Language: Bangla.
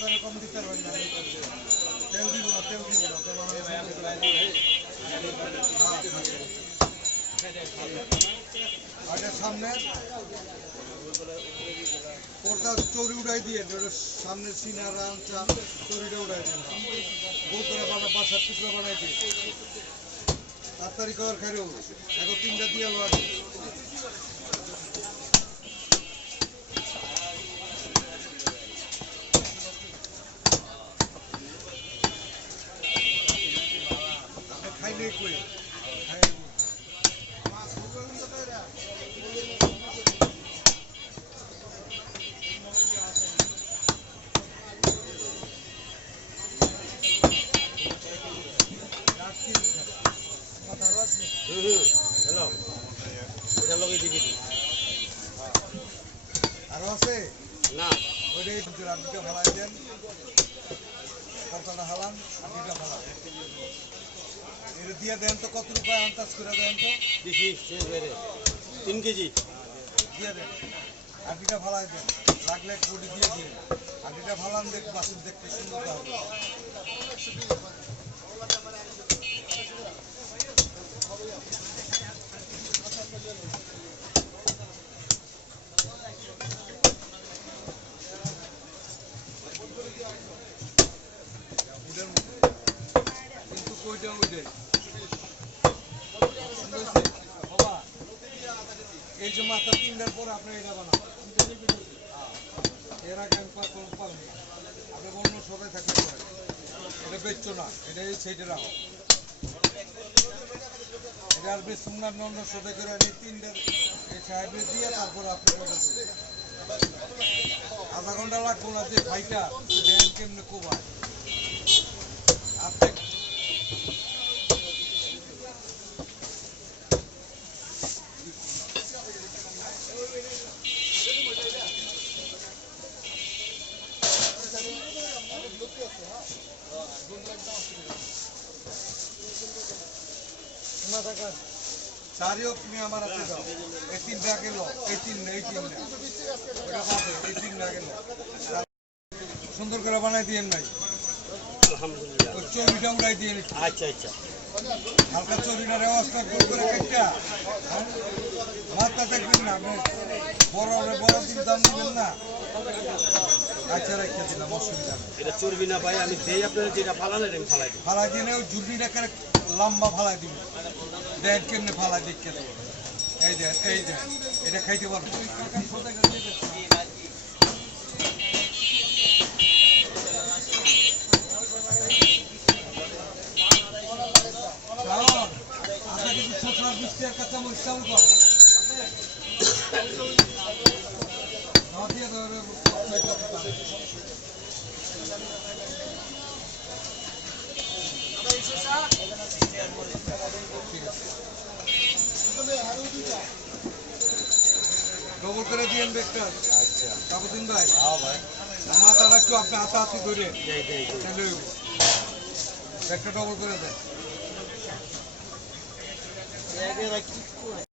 কম দিতে পারবেন না, তেল দিব না, তেল দিব না। সামনে ওটা চড়ি উড়াই দিয়ে সামনের সিনার আনচা চড়িটা উড়াই দেন, গোল করে বাসার টুকরা বানাই দিয়ে তাড়াতাড়ি করার খাইও এখন 3টা দিয়ে আগে খাইলে কই হ্যালো এটা লগে দিবি আরো আছে না ওইটাই আপনিটা ভালাই দেন, কতটা হালান আপনিটা ভালান এটা দিয়ে দেন তো কত রুপায় আন্দাজ করে দেন তো বেশি শেষ বেড়ে 3 কেজি দিয়ে দেন, আপনিটা ভালাই দেন, লাগলে বডি দিয়ে দিন, আপনিটা ভালান দেখ বাসন দেখতে সুন্দর হবে। কিন্তু কইটা ওইটাই এই যে মাথা 3টার পর আপনি এটা বানান, এর আগে আমি পাবেন না, আপনি অন্য সবাই থাকলে পরে এটা বেচছো না, এটা এই সাইডে রাখো, এটা আর বেশ সুন্দর অন্য সবাই করে এই 3টার এই সাইডে দিয়ে তারপর আপনি আধা ঘন্টা লাগবো না যে ভাইটা দেন কেমনে কোবায় আপনি চারিও তুমি আমার হাতে দাও, এই 3টা গেল, এই 3টা এই 3টা গেল, সুন্দর করে বানাই দিয়েন নাই, আলহামদুলিল্লাহ ওই চর্বিটা উড়াই দিয়ে নিচ্ছি, আচ্ছা আচ্ছা হালকা চর্বিটা রেওয়াজটা গোল করে কেটটা মাথা দেখবেন না, আপনি বড় দিন দাম দিবেন না, আচ্ছা রেখে দিলাম, অসুবিধা নেই। এটা চর্বি না ভাই আমি দেই আপনারা যেটা ফালালেন আমি ফালাই দিই, ফালাই দিলে ওই ঝুলনিটা করে লম্বা ফালাই দিব, দেন কেমনে ফালাই দেখে দেবো, এই দেন এটা খাইতে পারবো আধা কেজি ছোটরা 20 টাকার কাঁচা মরিচ চাউল কর দিয়ে ধরে ডবল করে দিয়েন বেগটা। আচ্ছা কাবুদ্দিন ভাই হ্যাঁ ভাই মাথাটা একটু আপনি হাতাহাতি ধরে দেই তাহলে বেগটা ডবল করে দেন।